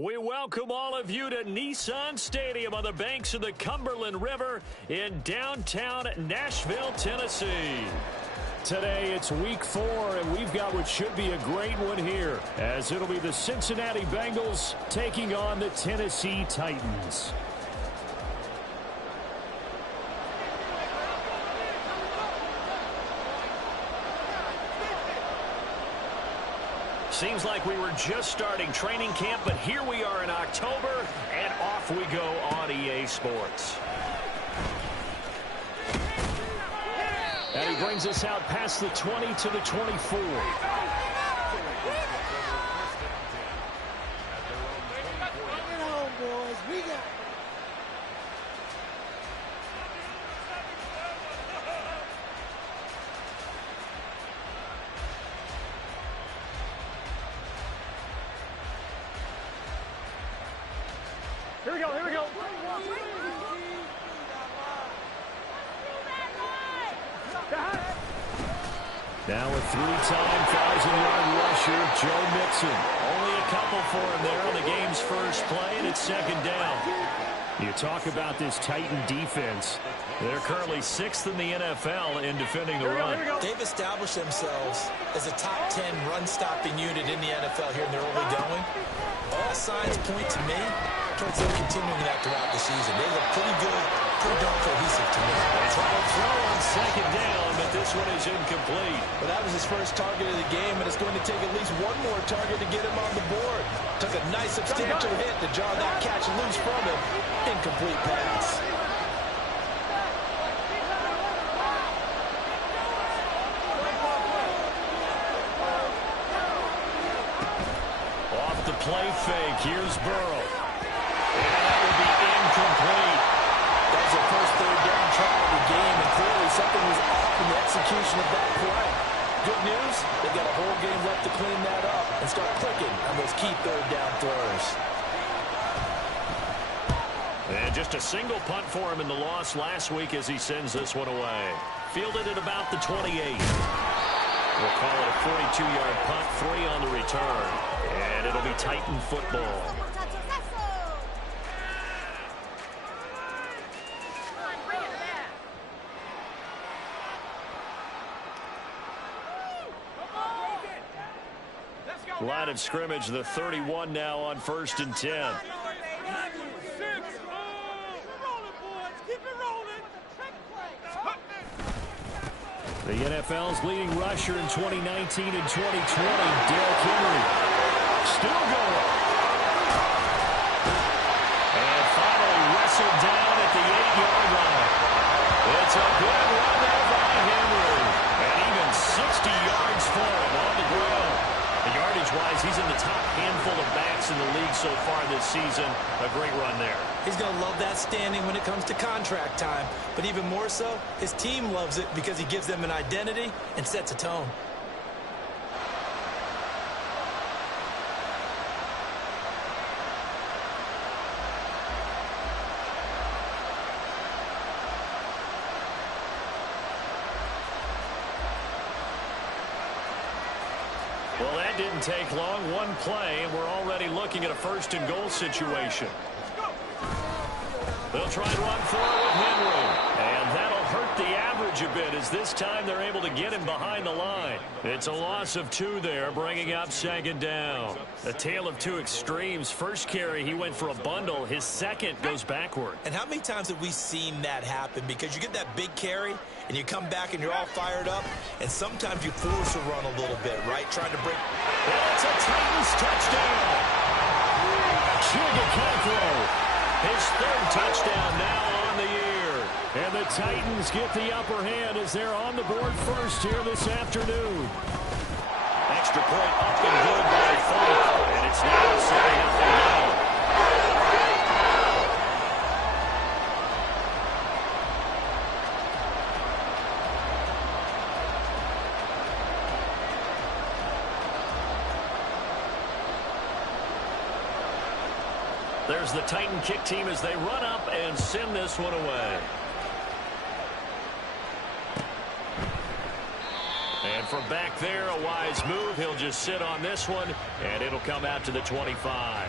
We welcome all of you to Nissan Stadium on the banks of the Cumberland River in downtown Nashville, Tennessee. Today it's week 4, and we've got what should be a great one here, as it'll be the Cincinnati Bengals taking on the Tennessee Titans. Seems like we were just starting training camp, but here we are in October, and off we go on EA Sports. And he brings us out past the 20 to the 24. Here we go, here we go. Now a 3-time 1,000-yard rusher, Joe Mixon. Only a couple for him there on the game's first play, and it's second down. You talk about this Titan defense. They're currently 6th in the NFL in defending the run. They've established themselves as a top 10 run-stopping unit in the NFL here in their early going. All signs point to me towards them continuing that throughout the season. They look pretty good, pretty darn cohesive to me. Try to throw on second down, but this one is incomplete. But that was his first target of the game, and it's going to take at least one more target to get him on the board. Took a nice substantial hit to jar that catch loose from him. Incomplete pass. Off the play fake, here's Burrow. And that will be incomplete. That was the first third down try of the game, and clearly something was off in the execution of that play. Good news, they got a whole game left to clean that up and start clicking on those key third down throws. And just a single punt for him in the loss last week as he sends this one away. Fielded at about the 28. We'll call it a 42-yard punt, 3 on the return. And it'll be Titan football. Line of scrimmage, the 31 now on 1st and 10. The NFL's leading rusher in 2019 and 2020, Derrick Henry. Still going. And finally wrestled down at the 8-yard line. It's a good run there by Henry. And even 60 yards for him on the ground. Yardage-wise, he's in the top handful of backs in the league so far this season. A great run there. He's going to love that standing when it comes to contract time. But even more so, his team loves it because he gives them an identity and sets a tone. Well, that didn't take long. One play, and we're already looking at a 1st and goal situation. They'll try to run for it with Henry. And that'll hurt the average a bit as this time they're able to get him behind the line. It's a loss of 2 there, bringing up 2nd down. A tale of 2 extremes. First carry, he went for a bundle. His second goes backward. And how many times have we seen that happen? Because you get that big carry, and you come back and you're all fired up, and sometimes you force a run a little bit, right? Trying to break. That's a Titans touchdown. Chigga his 3rd touchdown now on the year. And the Titans get the upper hand as they're on the board first here this afternoon. Extra point up and good by Funk. And it's now 7-0 down. There's the Titan kick team as they run up and send this one away. And from back there, a wise move. He'll just sit on this one, and it'll come out to the 25.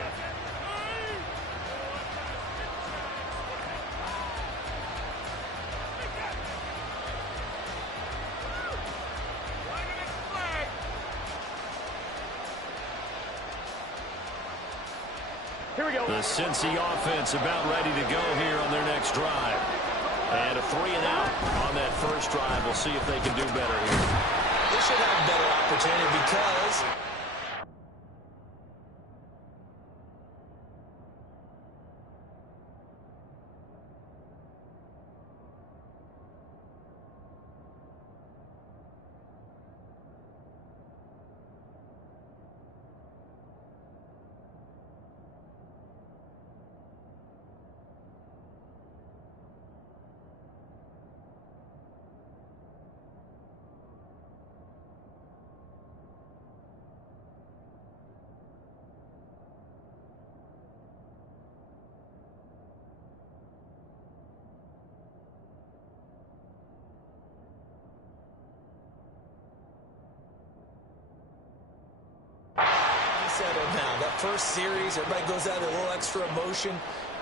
Here we go. The Cincy offense about ready to go here on their next drive. And a 3-and-out on that first drive. We'll see if they can do better here. They should have a better opportunity because now. That first series, everybody goes out with a little extra emotion.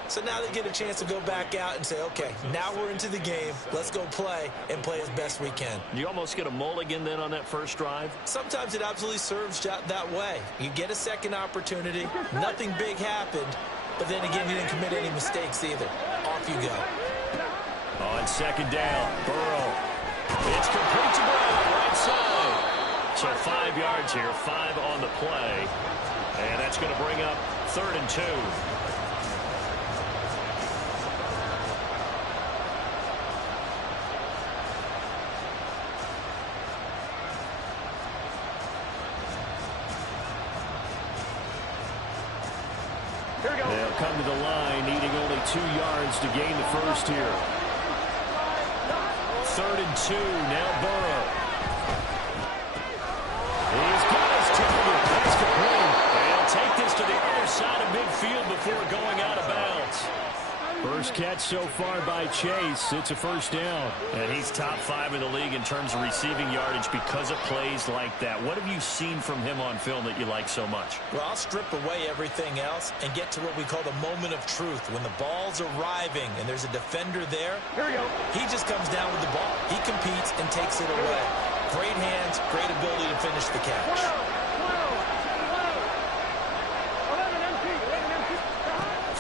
So now they get a chance to go back out and say, okay, now we're into the game. Let's go play and play as best we can. You almost get a mulligan then on that first drive? Sometimes it absolutely serves that way. You get a second opportunity. Nothing big happened. But then again, you didn't commit any mistakes either. Off you go. On second down, Burrow. It's complete to Burrow, right side. So 5 yards here, 5 on the play. And that's going to bring up 3rd and 2. Here we go. They'll come to the line, needing only 2 yards to gain the first here. 3rd and 2, now Burrow. He's got his target. That's complete. They'll take this to the other side of midfield before going out of bounds. First catch so far by Chase. It's a first down. And he's top 5 in the league in terms of receiving yardage because of plays like that. What have you seen from him on film that you like so much? Well, I'll strip away everything else and get to what we call the moment of truth. When the ball's arriving and there's a defender there, here we go. He just comes down with the ball. He competes and takes it away. Great hands, great ability to finish the catch.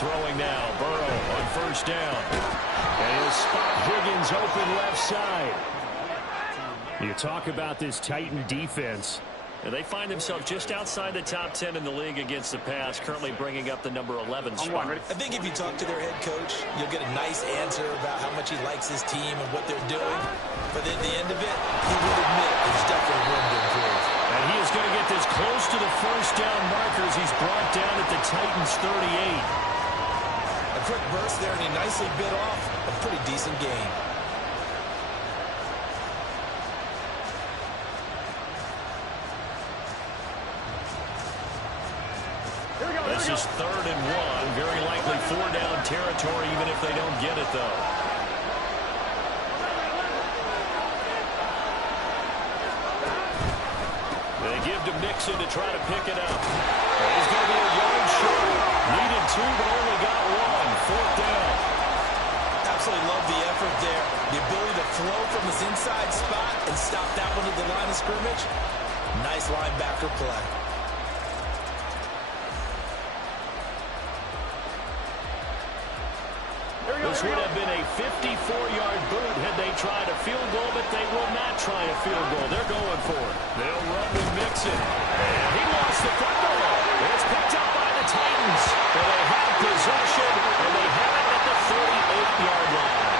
Throwing now, Burrow on first down. And he'll spot Higgins open left side. You talk about this Titan defense. And they find themselves just outside the top 10 in the league against the pass, currently bringing up the number 11 spot. I think if you talk to their head coach, you'll get a nice answer about how much he likes his team and what they're doing. But at the end of it, he would admit there's definitely room to improve. And he is going to get this close to the first down markers. He's brought down at the Titans' 38. A quick burst there, and he nicely bit off a pretty decent gain. This is 3rd and 1. Very likely 4-down territory, even if they don't get it, though. They give to Mixon to try to pick it up. He's going to be a yard short. Needed 2, but only got 1. 4th down. Absolutely love the effort there. The ability to flow from his inside spot and stop that one at the line of scrimmage. Nice linebacker play. This would have been a 54-yard boot had they tried a field goal, but they will not try a field goal. They're going for it. They'll run with Mixon. And he lost the football. It's picked up by the Titans. But they have possession, and they have it at the 38-yard line.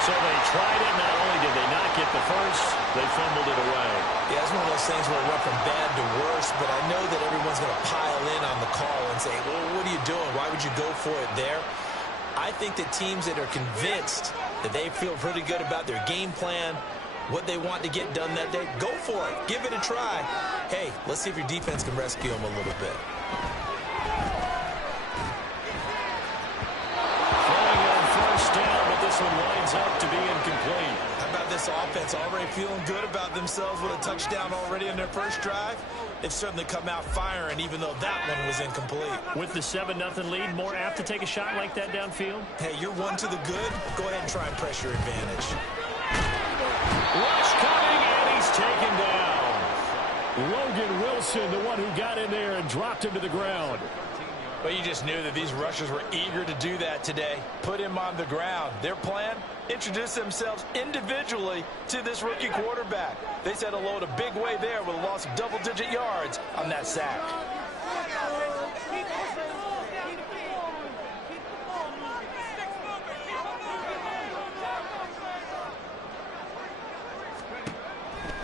So they tried it. Not only did they not get the first, they fumbled it away. Yeah, it's one of those things where it went from bad to worse, but I know that everyone's going to pile in on the call and say, well, what are you doing? Why would you go for it there? I think that teams that are convinced that they feel pretty good about their game plan, what they want to get done that day, go for it. Give it a try. Hey, let's see if your defense can rescue them a little bit. Throwing on first down, but this one lines up to be incomplete. How about this offense already feeling good about themselves with a touchdown already in their first drive? They've certainly come out firing, even though that one was incomplete. With the 7-0 lead, more apt to take a shot like that downfield? Hey, you're one to the good. Go ahead and try and press your advantage. Rush coming, and he's taken down. Logan Wilson, the one who got in there and dropped him to the ground. But you just knew that these rushers were eager to do that today. Put him on the ground. Their plan, introduce themselves individually to this rookie quarterback. They said hello in a big way there with a loss of double-digit yards on that sack.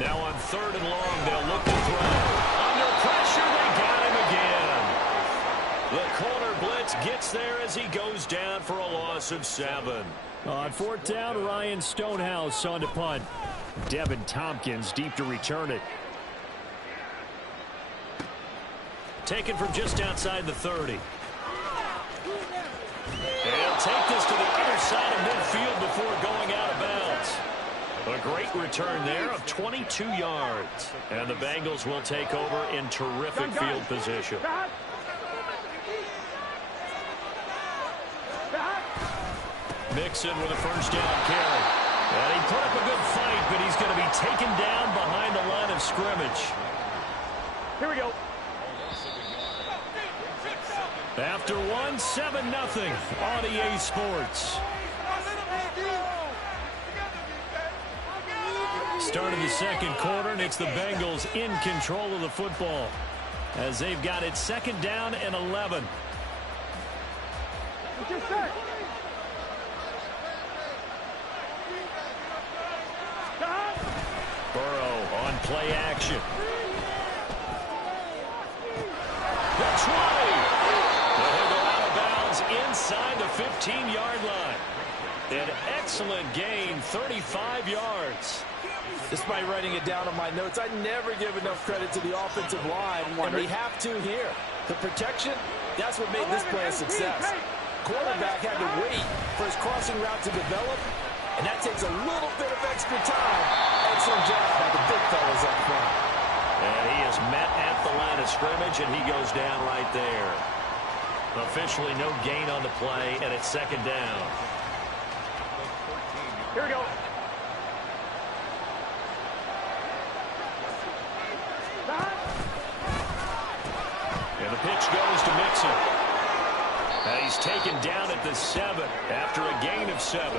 Now on 3rd and long, they'll look to throw. Under pressure, they got him again. The corner blitz gets there as he goes down for a loss of 7. On 4th down, Ryan Stonehouse on to punt. Devin Tompkins deep to return it. Taken from just outside the 30. They'll take this to the other side of midfield before going out of bounds. A great return there of 22 yards. And the Bengals will take over in terrific field position. Mixon with a 1st down carry. And he put up a good fight, but he's going to be taken down behind the line of scrimmage. Here we go. After 7-0 on EA Sports. Start of the 2nd quarter, and it's the Bengals in control of the football as they've got it 2nd down and 11. Burrow on play action. The 20. They'll go out of bounds inside the 15-yard line. An excellent gain, 35 yards. Despite writing it down on my notes, I never give enough credit to the offensive line, and we have to here. The protection, that's what made this play a success. Quarterback had to wait for his crossing route to develop, and that takes a little bit of extra time. Excellent job by the big fellas up front. And he is met at the line of scrimmage, and he goes down right there. Officially no gain on the play, and it's 2nd down. Here we go. And the pitch goes to Mixon. And he's taken down at the 7 after a gain of 7.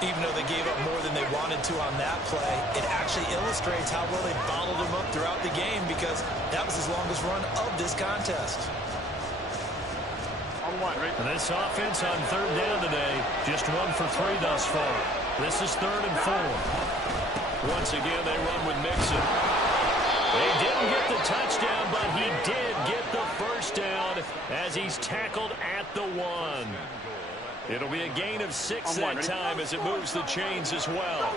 Even though they gave up more than they wanted to on that play, it actually illustrates how well they bottled him up throughout the game because that was his longest run of this contest. And this offense on 3rd down today, just 1 for 3 thus far. This is 3rd and 4. Once again, they run with Mixon. They didn't get the touchdown, but he did get the 1st down as he's tackled at the 1. It'll be a gain of 6 that time as it moves the chains as well.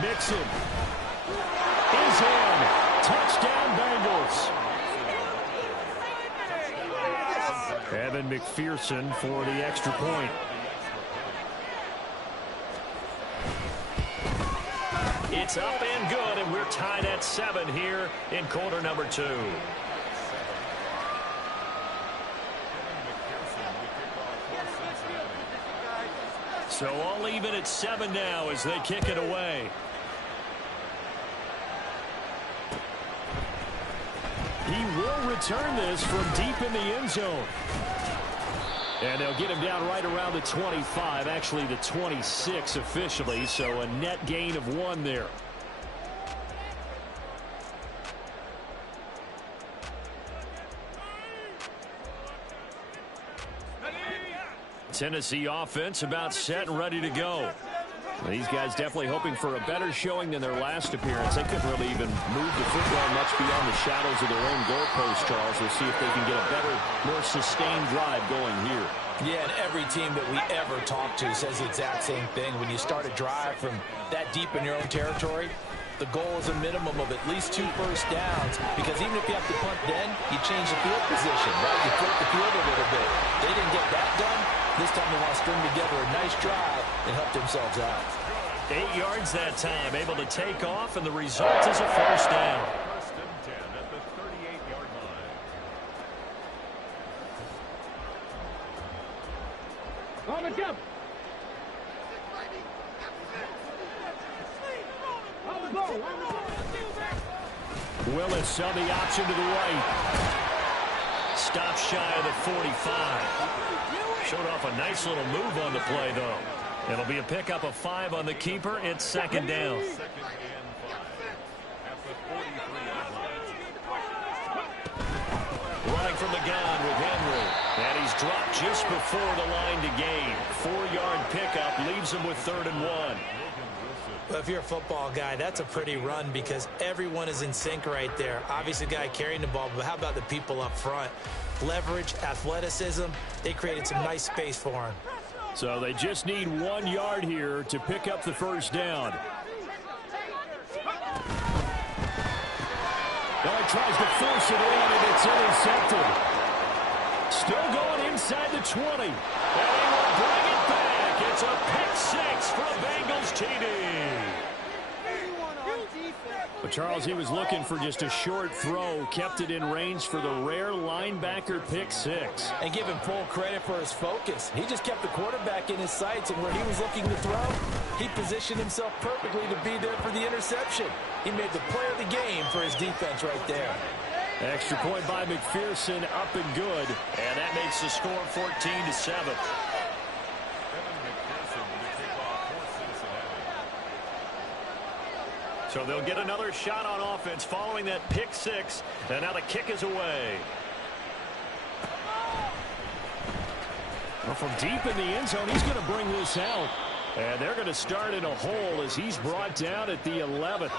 Mixon is in. Touchdown, Bengals. Evan McPherson for the extra point. It's up and good, and we're tied at 7 here in quarter number 2. So all even at 7 now as they kick it away. He will return this from deep in the end zone. And they'll get him down right around the 25, actually the 26 officially, so a net gain of 1 there. Tennessee offense about set and ready to go. These guys definitely hoping for a better showing than their last appearance. They couldn't really even move the football much beyond the shadows of their own goalpost, Charles. We'll see if they can get a better, more sustained drive going here. Yeah, and every team that we ever talk to says the exact same thing. When you start a drive from that deep in your own territory, the goal is a minimum of at least 2 first downs, because even if you have to punt then, you change the field position, right? You flip the field a little bit. They didn't get that done. This time they want to string together a nice drive and help themselves out. 8 yards that time, able to take off, and the result is a first down. First and 10 at the 38-yard line. On the jump. Willis on the option to the right. Stop shy of the 45. Showed off a nice little move on the play, though. It'll be a pickup of 5 on the keeper. It's second down. Running from the gun with Henry. And he's dropped just before the line to gain. 4-yard pickup leaves him with 3rd and 1. Well, if you're a football guy, that's a pretty run because everyone is in sync right there. Obviously, the guy carrying the ball, but how about the people up front? Leverage, athleticism, they created some nice space for him. So they just need 1 yard here to pick up the first down. Now he tries to force it in, and it's intercepted. Still going inside the 20. And he will bring it back. It's a pick 6 for a Bengals TD. But Charles, he was looking for just a short throw, kept it in range for the rare linebacker pick 6. And give him full credit for his focus. He just kept the quarterback in his sights, and where he was looking to throw, he positioned himself perfectly to be there for the interception. He made the play of the game for his defense right there. Extra point by McPherson, up and good. And that makes the score 14-7. So they'll get another shot on offense following that pick 6. And now the kick is away. Well, from deep in the end zone, he's going to bring this out. And they're going to start in a hole as he's brought down at the 11th.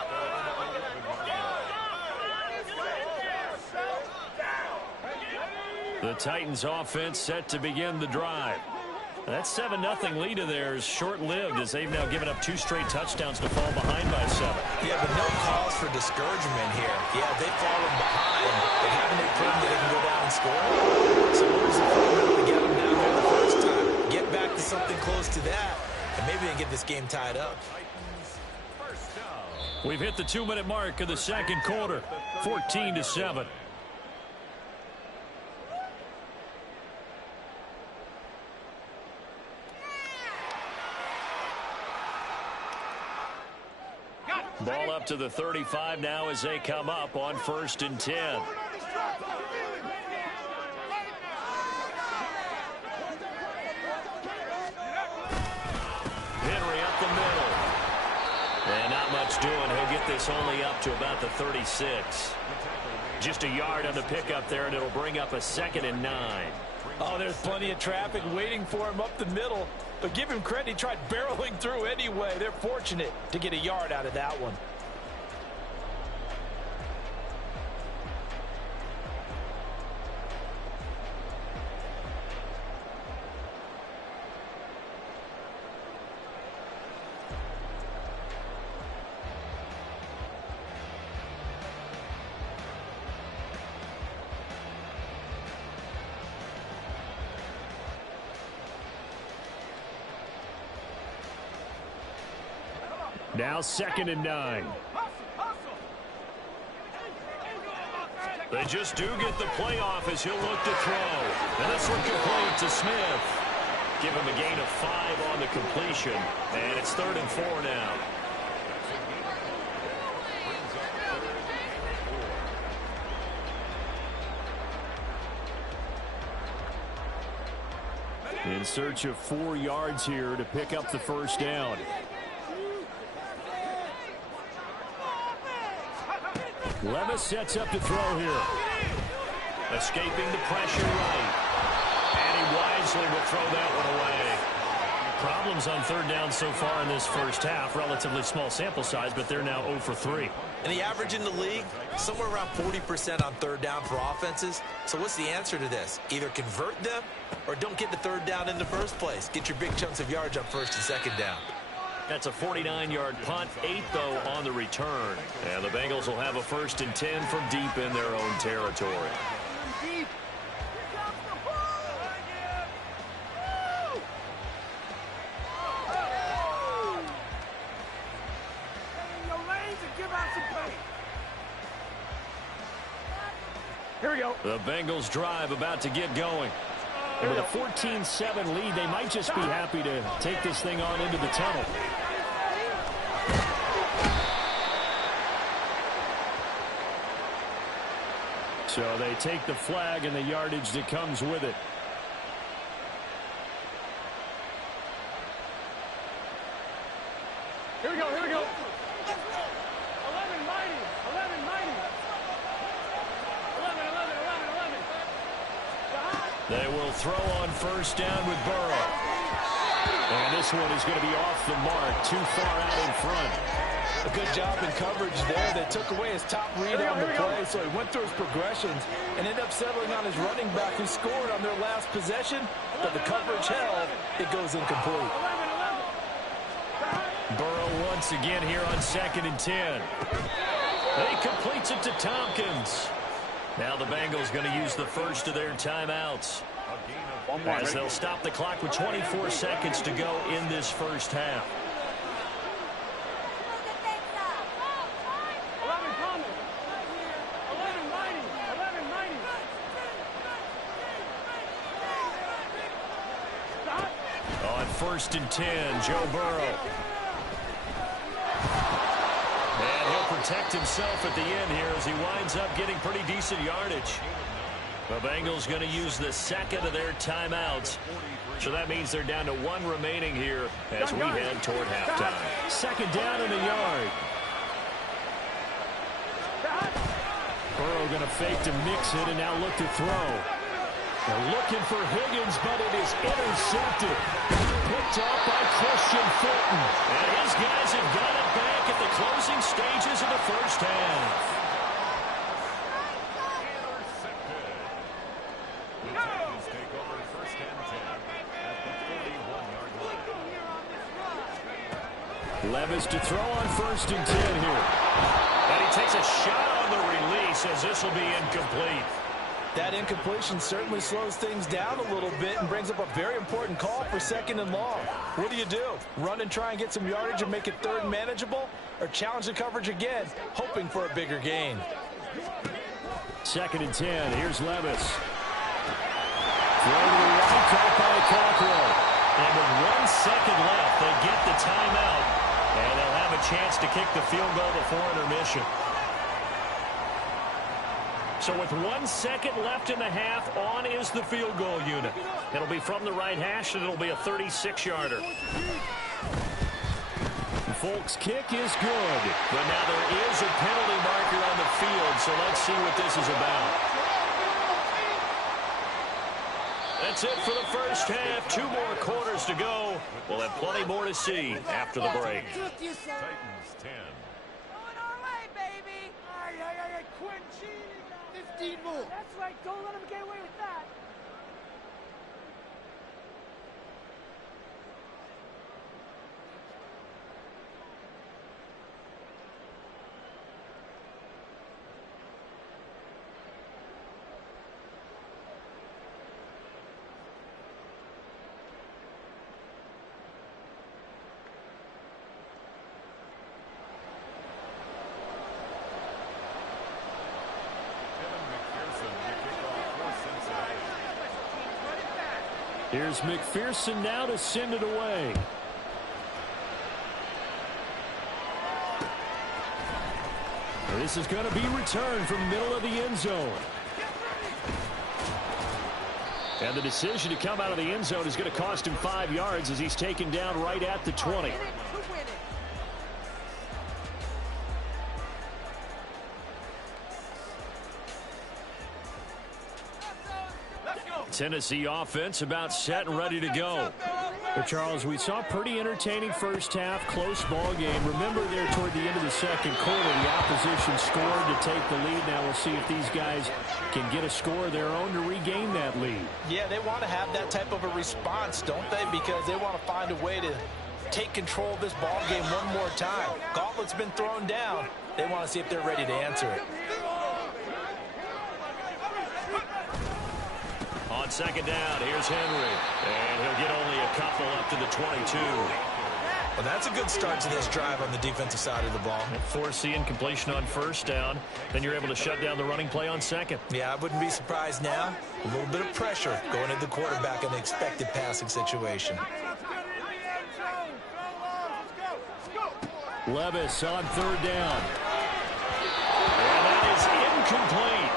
The Titans offense set to begin the drive. That 7-0 lead of theirs short-lived as they've now given up 2 straight touchdowns to fall behind by 7. Yeah, but no cause for discouragement here. Yeah, they've fallen behind, but haven't they proven that they can go down and score? So what was the problem to get them down there the first time? Get back to something close to that, and maybe they can get this game tied up. We've hit the 2-minute mark of the second quarter, 14-7. Ball up to the 35 now as they come up on 1st and 10. Henry up the middle. And not much doing. He'll get this only up to about the 36. Just a yard on the pickup there, and it'll bring up a 2nd and 9. Oh, there's plenty of traffic waiting for him up the middle. But give him credit, he tried barreling through anyway. They're fortunate to get a yard out of that one. Now 2nd and 9. They just do get the play off as he'll look to throw. And this one complete to Smith. Give him a gain of 5 on the completion. And it's 3rd and 4 now. In search of 4 yards here to pick up the first down. Levis sets up to throw here. Escaping the pressure right. And he wisely will throw that one away. Problems on 3rd down so far in this first half. Relatively small sample size, but they're now 0 for 3. And the average in the league, somewhere around 40% on 3rd down for offenses. So what's the answer to this? Either convert them or don't get the 3rd down in the first place. Get your big chunks of yards on 1st and 2nd down. That's a 49-yard punt, 8 though on the return. And the Bengals will have a 1st and 10 from deep in their own territory. Here we go. The Bengals drive about to get going. And with a 14-7 lead, they might just be happy to take this thing on into the tunnel. So they take the flag and the yardage that comes with it. Here we go, here we go. 11 mighty, 11 mighty. 11, 11, 11, 11. They will throw on first down with Burrow. And this one is going to be off the mark, too far out in front. A good job in coverage there. They took away his top read on the play, so he went through his progressions and ended up settling on his running back who scored on their last possession, but the coverage held. It goes incomplete. Burrow once again here on 2nd and 10. He completes it to Tompkins. Now the Bengals going to use the first of their timeouts, as they'll stop the clock with 24 seconds to go in this first half. 11 common. 11 mighty, 11 mighty. On 1st and 10, Joe Burrow. And he'll protect himself at the end here as he winds up getting pretty decent yardage. The Bengals going to use the second of their timeouts. So that means they're down to one remaining here as we head toward halftime. 2nd down and a yard. Burrow going to fake to mix it and now look to throw. They're looking for Higgins, but it is intercepted. Picked up by Christian Fulton. And his guys have got it back at the closing stages of the first half. Levis to throw on 1st and 10 here. And he takes a shot on the release as this will be incomplete. That incompletion certainly slows things down a little bit and brings up a very important call for 2nd and long. What do? Run and try and get some yardage and make it 3rd and manageable? Or challenge the coverage again, hoping for a bigger gain? 2nd and 10. Here's Levis. Throw to the right, caught by Cockrell. And with 1 second left, they get the timeout. And they'll have a chance to kick the field goal before intermission. So with 1 second left in the half, on is the field goal unit. It'll be from the right hash, and it'll be a 36-yarder. Folk's kick is good. But now there is a penalty marker on the field, so let's see what this is about. That's it for the first half. 2 more quarters to go. We'll have plenty more to see after the break. Titans 10. Going our way, baby. Quit cheating. 15 more. That's right. Don't let them get away with that. Here's McPherson now to send it away. This is going to be returned from the middle of the end zone. And the decision to come out of the end zone is going to cost him 5 yards as he's taken down right at the 20. Tennessee offense about set and ready to go. But Charles, we saw a pretty entertaining first half, close ball game. Remember there toward the end of the second quarter, the opposition scored to take the lead. Now we'll see if these guys can get a score of their own to regain that lead. Yeah, they want to have that type of a response, don't they? Because they want to find a way to take control of this ball game one more time. Gauntlet's been thrown down. They want to see if they're ready to answer it. On 2nd down, here's Henry. And he'll get only a couple up to the 22. Well, that's a good start to this drive on the defensive side of the ball. Force the incompletion on 1st down. Then you're able to shut down the running play on 2nd. Yeah, I wouldn't be surprised now. A little bit of pressure going into the quarterback in the expected passing situation. Levis on 3rd down. And that is incomplete.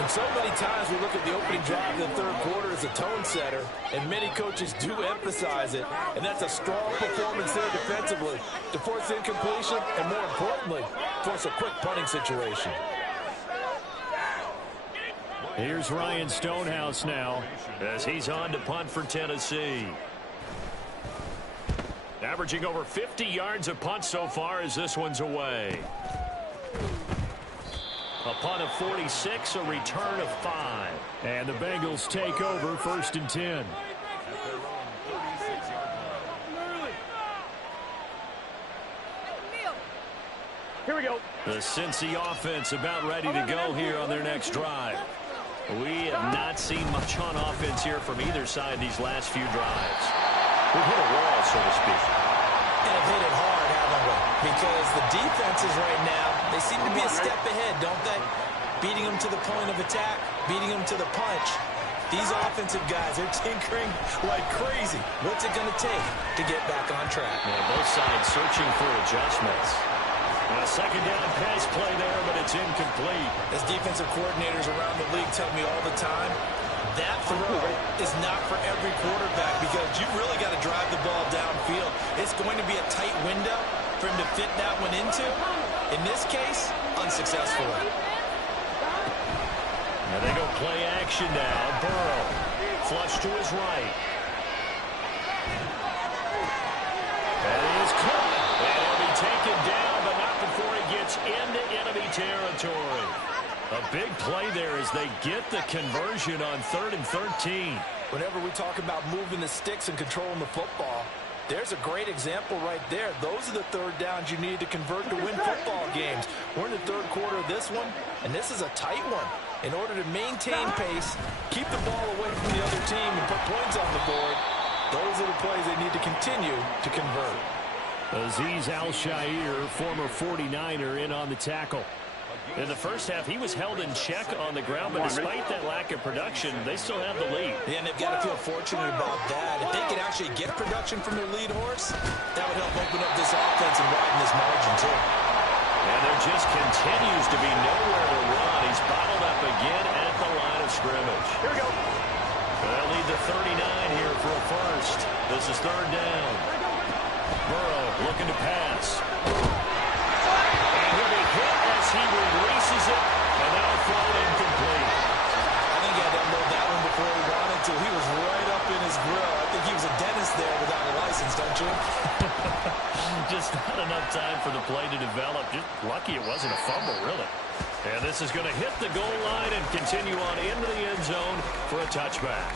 And so many times we look at the opening drive in the third quarter as a tone setter, and many coaches do emphasize it. And that's a strong performance there defensively to force incompletion and, more importantly, force a quick punting situation. Here's Ryan Stonehouse now as he's on to punt for Tennessee. Averaging over 50 yards a punt so far as this one's away. A punt of 46, a return of 5. And the Bengals take over 1st and 10. Here we go. The Cincy offense about ready to go here on their next drive. We have not seen much on offense here from either side these last few drives. We've hit a wall, so to speak. And have hit it hard, haven't we? Because the defenses right now, they seem to be a step ahead, don't they? Beating them to the point of attack, beating them to the punch. These offensive guys, they're tinkering like crazy. What's it going to take to get back on track? Yeah, both sides searching for adjustments. A second down pass play there, but it's incomplete. As defensive coordinators around the league tell me all the time, that throw is not for every quarterback because you really got to drive the ball downfield. It's going to be a tight window for him to fit that one into. In this case, unsuccessfully. And they go play action now. Burrow, flush to his right. And he is caught. And he'll be taken down, but not before he gets into enemy territory. A big play there as they get the conversion on 3rd and 13. Whenever we talk about moving the sticks and controlling the football, there's a great example right there. Those are the third downs you need to convert to win football games. We're in the third quarter of this one, and this is a tight one. In order to maintain pace, keep the ball away from the other team, and put points on the board, those are the plays they need to continue to convert. Azeez Al-Shaair, former 49er, in on the tackle. In the first half, he was held in check on the ground, but despite that lack of production, they still have the lead. Yeah, and they've got to feel fortunate about that. If they could actually get production from their lead horse, that would help open up this offense and widen this margin, too. And there just continues to be nowhere to run. He's bottled up again at the line of scrimmage. Here we go. They'll lead the 39 here for a first. This is 3rd down. Burrow looking to pass. And he'll be hit as he releases it, and that'll fall incomplete. I think he had to unload that one before he wanted to. He was right up in his grill. I think he was a dentist there without a license, don't you? Just not enough time for the play to develop. Just lucky it wasn't a fumble, really. And this is going to hit the goal line and continue on into the end zone for a touchback.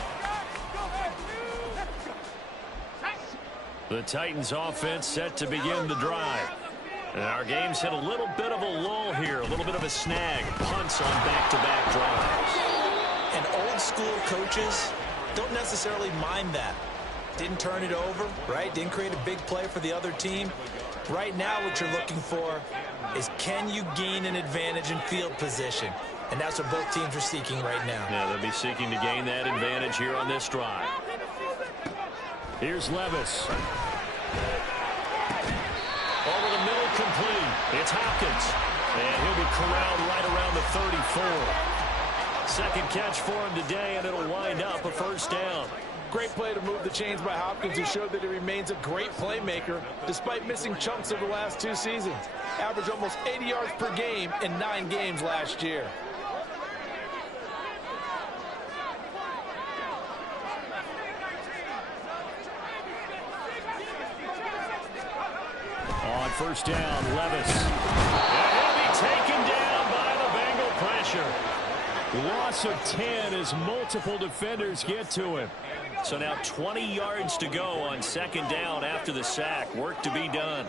The Titans offense set to begin the drive. And our game's hit a little bit of a lull here, a little bit of a snag. Punts on back-to-back drives. And old school coaches don't necessarily mind that. Didn't turn it over, right? Didn't create a big play for the other team. Right now what you're looking for is, can you gain an advantage in field position? And that's what both teams are seeking right now. Yeah, they'll be seeking to gain that advantage here on this drive. Here's Levis. Over the middle, complete. It's Hopkins. And he'll be corralled right around the 34. Second catch for him today, and it'll wind up a first down. Great play to move the chains by Hopkins, who showed that he remains a great playmaker despite missing chunks over the last 2 seasons. Averaged almost 80 yards per game in 9 games last year. On first down, Levis. And he'll be taken down by the Bengal pressure. Loss of 10 as multiple defenders get to him. So now 20 yards to go on second down after the sack. Work to be done.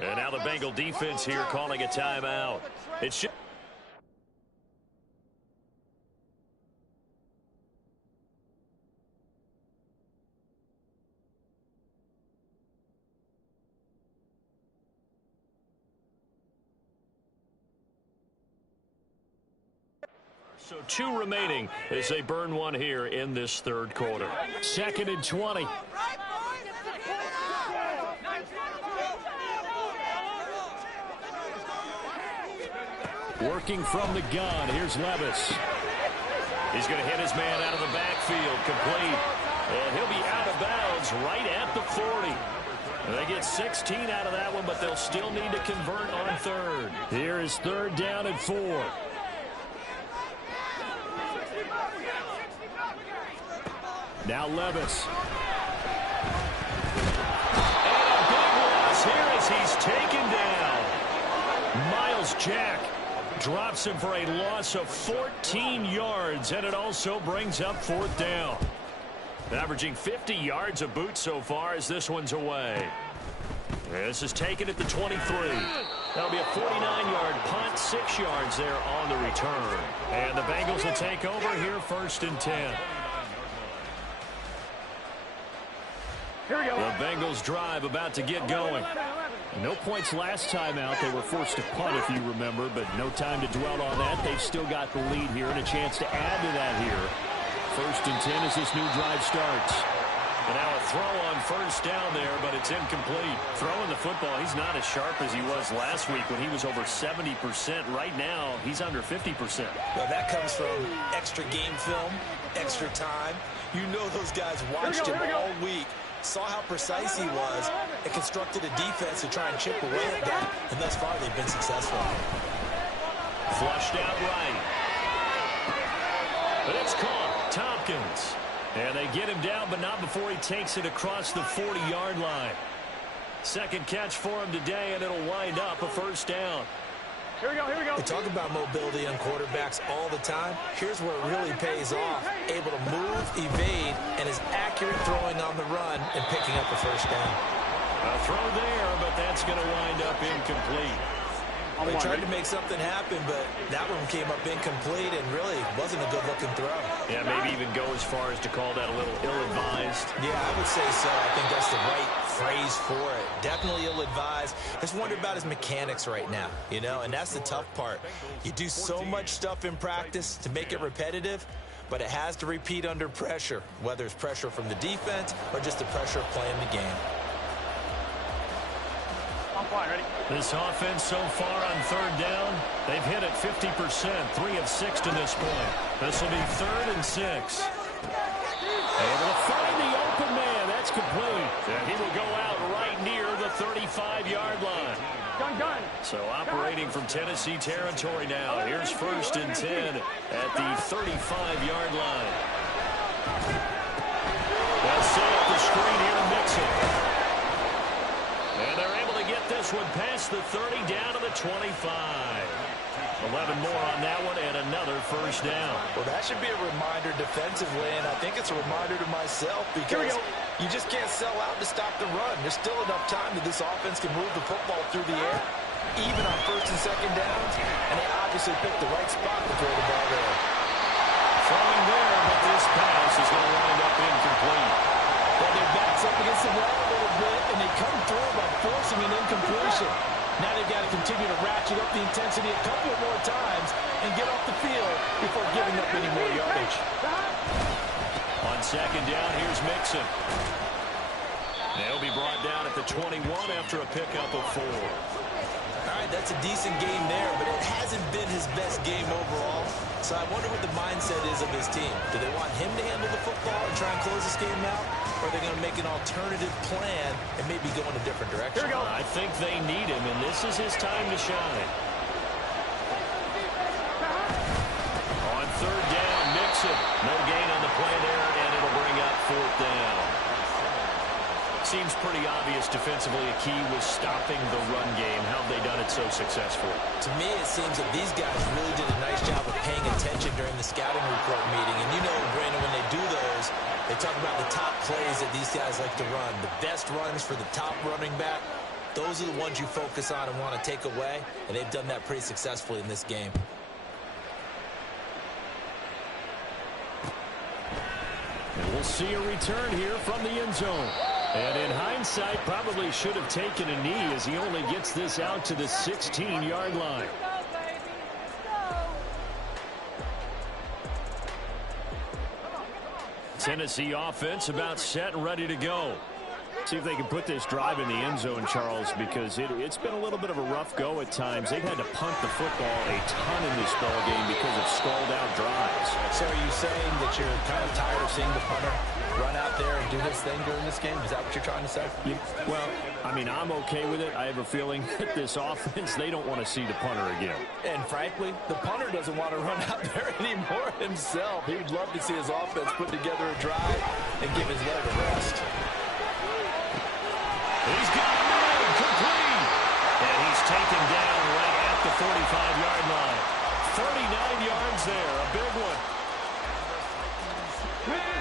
And now the Bengal defense here calling a timeout. It should. So 2 remaining as they burn one here in this third quarter. 2nd and 20. Working from the gun. Here's Levis. He's going to hit his man out of the backfield, complete. And he'll be out of bounds right at the 40. They get 16 out of that one, but they'll still need to convert on third. Here is third down and 4. Now Levis. And a big loss here as he's taken down. Miles Jack drops him for a loss of 14 yards, and it also brings up fourth down. Averaging 50 yards a boot so far as this one's away. This is taken at the 23. That'll be a 49-yard punt, 6 yards there on the return. And the Bengals will take over here first and 10. Here we go. The Bengals drive about to get going. No points last time out. They were forced to punt, if you remember, but no time to dwell on that. They've still got the lead here and a chance to add to that here. First and 10 as this new drive starts. And now a throw on first down there, but it's incomplete. Throwing the football, he's not as sharp as he was last week when he was over 70%. Right now, he's under 50%. Well, that comes from extra game film, extra time. You know those guys watched him all week, saw how precise he was, and constructed a defense to try and chip away at that. And thus far, they've been successful. Flushed out right. But it's caught. Tompkins. And they get him down, but not before he takes it across the 40-yard line. Second catch for him today, and it'll wind up a first down. Here we go, here we go. We talk about mobility on quarterbacks all the time. Here's where it really pays off. Able to move, evade, and is accurate throwing on the run and picking up a first down. A throw there, but that's going to wind up incomplete. They tried to make something happen, but that one came up incomplete and really wasn't a good-looking throw. Yeah, maybe even go as far as to call that a little ill-advised. Yeah, I would say so. I think that's the right phrase for it. Definitely ill-advised. Just wonder about his mechanics right now, you know, and that's the tough part. You do so much stuff in practice to make it repetitive, but it has to repeat under pressure, whether it's pressure from the defense or just the pressure of playing the game. Ready? This offense so far on third down, they've hit it 50%, 3 of 6 to this point. This will be 3rd and 6. Able to find the open man. That's complete. And he will go out right near the 35-yard line. Gun. So operating from Tennessee territory now. Here's first and 10 at the 35-yard line. They'll set up the screen here and mix it. And they're able to get this one past the 30 down to the 25. 11 more on that one and another first down. Well, that should be a reminder defensively, and I think it's a reminder to myself because you just can't sell out to stop the run. There's still enough time that this offense can move the football through the air, even on first and second downs, and they obviously picked the right spot to throw the ball there. Throwing there, but this pass is going to wind up incomplete. Well, their back's up against the wall a little bit, and they come through by forcing an incompletion. Now they've got to continue to ratchet up the intensity a couple more times and get off the field before giving up any more yardage. On second down, here's Mixon. They'll be brought down at the 21 after a pickup of 4. All right, that's a decent game there, but it hasn't been his best game overall. So I wonder what the mindset is of his team. Do they want him to handle the football and try and close this game out? Or are they going to make an alternative plan and maybe go in a different direction? Here we go. I think they need him, and this is his time to shine. On third down, Mixon. No gain on the play there, and it'll bring up fourth down. Seems pretty obvious defensively a key was stopping the run game. How have they done it so successfully? To me, it seems that these guys really did a nice job of paying attention during the scouting report meeting. And you know, Brandon, when they do those, they talk about the top plays that these guys like to run. The best runs for the top running back. Those are the ones you focus on and want to take away. And they've done that pretty successfully in this game. And we'll see a return here from the end zone. And in hindsight, probably should have taken a knee as he only gets this out to the 16-yard line. Tennessee offense about set and ready to go. See if they can put this drive in the end zone, Charles, because it's been a little bit of a rough go at times. They've had to punt the football a ton in this ball game because of stalled-out drives. So are you saying that you're kind of tired of seeing the punter run out there and do his thing during this game? Is that what you're trying to say? Well, I mean, I'm okay with it. I have a feeling that this offense, they don't want to see the punter again. And frankly, the punter doesn't want to run out there anymore himself. He would love to see his offense put together a drive and give his leg a rest. He's got a man complete. And he's taken down right at the 45-yard line. 39 yards there, a big one.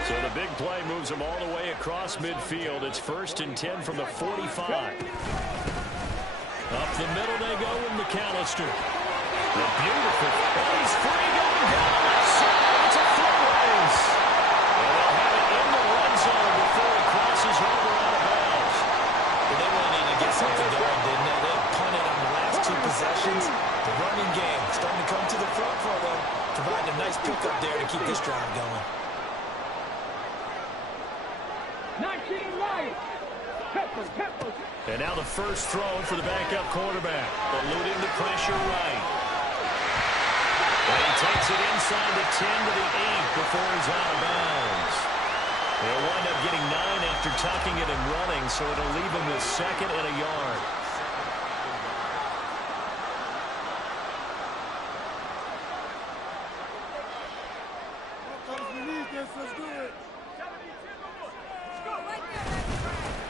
So the big play moves him all the way across midfield. It's 1st and 10 from the 45. Up the middle they go with McAllister. The beautiful. Oh, he's free going down the left side. It's a foot race. And they'll have it in the red zone before he crosses over out of bounds. But they really needed to get something going, didn't they? They punted on the last 2 possessions. The running game starting to come to the front for them, providing a nice pickup there to keep this drive going. 19 right. And now the first throw for the backup quarterback. Eluding the pressure right. And he takes it inside the 10 to the 8 before he's out of bounds. He'll wind up getting 9 after tucking it and running, so it'll leave him with 2nd and a yard.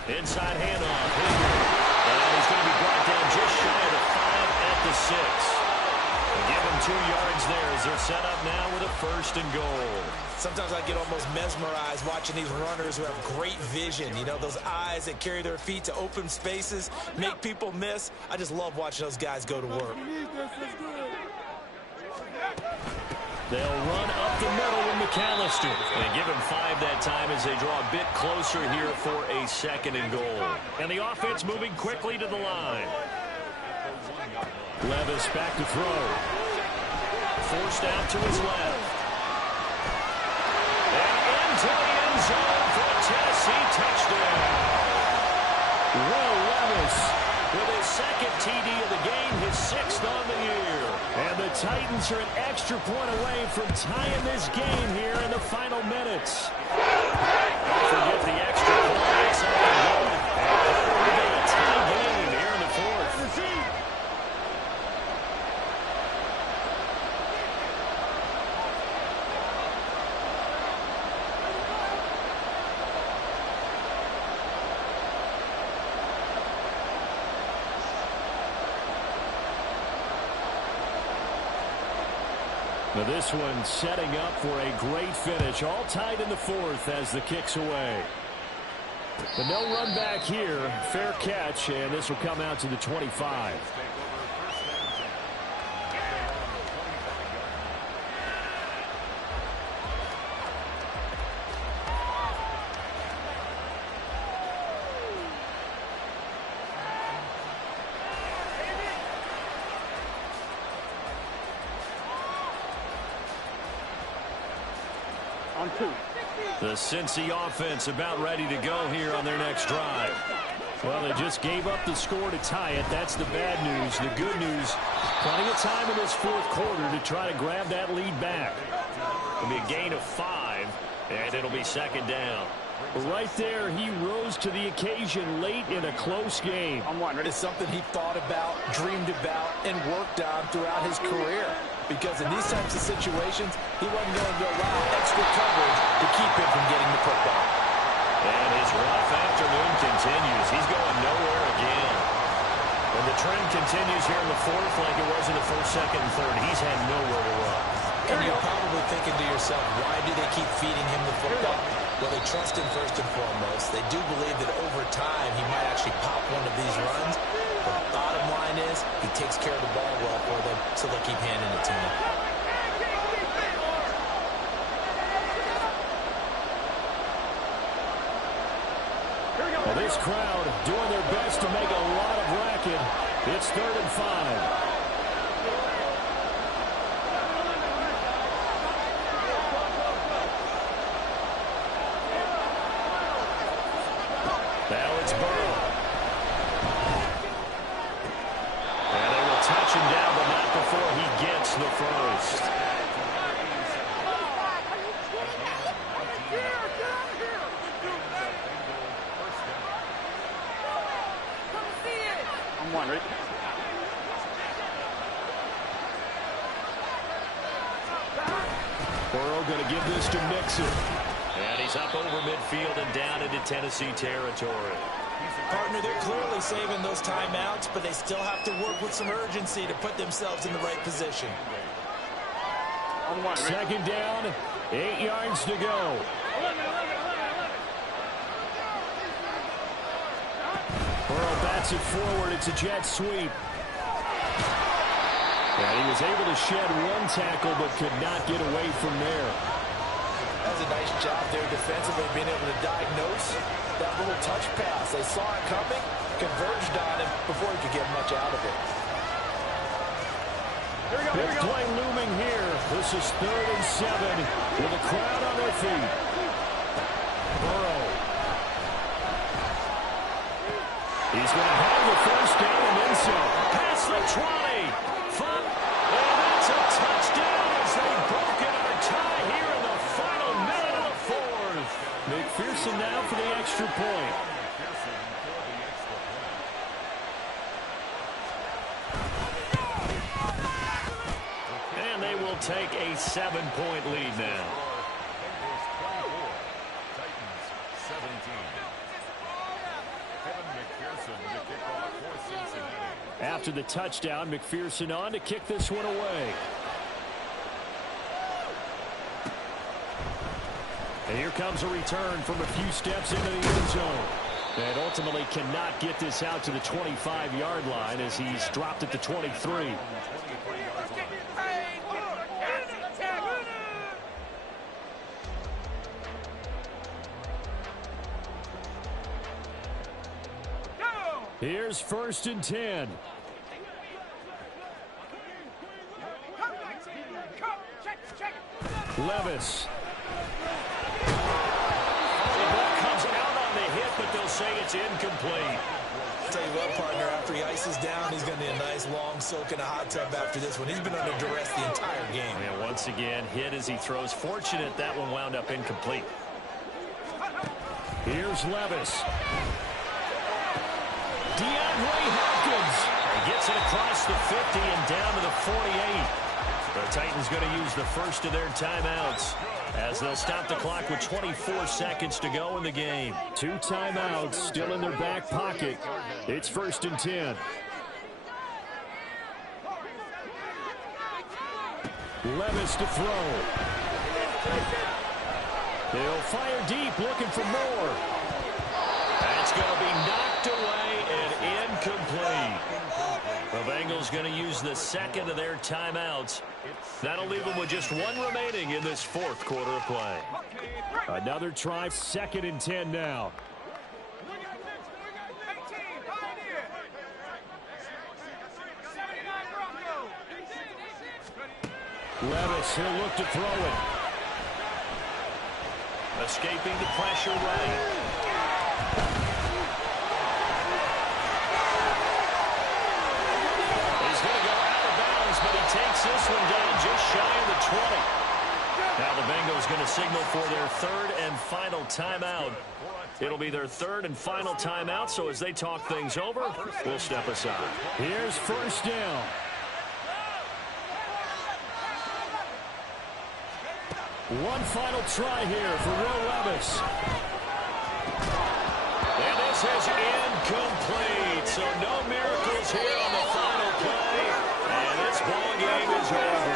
Inside handoff. And he's going to be brought down just shy of the 5 at the 6. And give him 2 yards there as they're set up now with a 1st and goal. Sometimes I get almost mesmerized watching these runners who have great vision. You know, those eyes that carry their feet to open spaces, make people miss. I just love watching those guys go to work. They'll run up the middle with McAllister. And give him 5 that time as they draw a bit closer here for a 2nd and goal. And the offense moving quickly to the line. Levis back to throw. Forced out to his left. And into the end zone for a Tennessee touchdown. Will Levis with his 2nd TD of the game, his 6th on the year. And the Titans are an extra point away from tying this game here in the final minutes. Forget the extra point. It's on the road. And we've got a tie game here in the 4th. Now this one setting up for a great finish. All tied in the 4th as the kick's away. But no run back here. Fair catch, and this will come out to the 25. The Cincy offense about ready to go here on their next drive. Well, they just gave up the score to tie it. That's the bad news. The good news, plenty of time in this 4th quarter to try to grab that lead back. It'll be a gain of 5, and it'll be 2nd down. Right there, he rose to the occasion late in a close game. It's something he thought about, dreamed about, and worked on throughout his career. Because in these types of situations, he wasn't going to allow extra coverage to keep him from getting the football. And his rough afternoon continues. He's going nowhere again. And the trend continues here in the 4th like it was in the 1st, 2nd, and 3rd. He's had nowhere to run. And you're probably thinking to yourself, why do they keep feeding him the football? Well, they trust him first and foremost. They do believe that over time he might actually pop one of these runs. The bottom line is he takes care of the ball well for them, so they'll keep handing it to him. Well, this crowd doing their best to make a lot of racket. It's 3rd and 5. Now first. I'm one, right? Burrow going to give this to Mixon. And he's up over midfield and down into Tennessee territory. Partner, they're clearly saving those timeouts, but they still have to work with some urgency to put themselves in the right position. I'm one, right? Second down, 8 yards to go. Burrow bats it forward. It's a jet sweep. And he was able to shed one tackle but could not get away from there. That's a nice job there defensively, being able to diagnose that little touch pass. They saw it coming, converged on him before he could get much out of it. Big play looming here. This is 3rd and 7 with a crowd on their feet. Burrow. He's going to have the first down and then some. Past the 20. And that's a touchdown as they've broken our tie here in the final minute of the 4th. McPherson now for the extra point. And they will take a 7-point lead now. After the touchdown, McPherson on to kick this one away. And here comes a return from a few steps into the end zone. And ultimately cannot get this out to the 25-yard line as he's dropped at the 23. Here's 1st and 10. Levis. The ball comes out on the hit, but they'll say it's incomplete. I'll tell you what, partner, after he ices down, he's going to need a nice long soak in a hot tub after this one. He's been under duress the entire game. And once again, hit as he throws. Fortunate that one wound up incomplete. Here's Levis. DeAndre Hopkins. He gets it across the 50 and down to the 48. The Titans going to use the first of their timeouts as they'll stop the clock with 24 seconds to go in the game. 2 timeouts still in their back pocket. It's 1st and 10. Levis to throw. They'll fire deep, looking for more. That's going to be knocked away and incomplete. The Bengals going to use the second of their timeouts. That'll leave them with just 1 remaining in this 4th quarter of play. Another try, 2nd and 10 now. Levis, he'll look to throw it. Escaping the pressure right. But he takes this one down just shy of the 20. Now the Bengals going to signal for their 3rd and final timeout. It'll be their 3rd and final timeout, so as they talk things over, we'll step aside. Here's 1st down. One final try here for Will Levis. And this is incomplete, so no miracles here on the final play. And this ball game is over.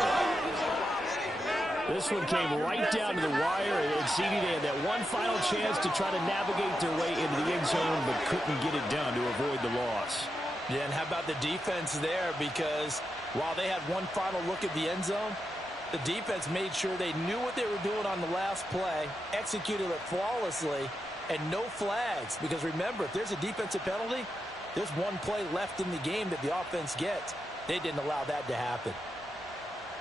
This one came right down to the wire, and CD, they had that one final chance to try to navigate their way into the end zone, but couldn't get it done to avoid the loss. Yeah, and how about the defense there? Because while they had one final look at the end zone, the defense made sure they knew what they were doing on the last play, executed it flawlessly, and no flags. Because remember, if there's a defensive penalty, there's one play left in the game that the offense gets. They didn't allow that to happen.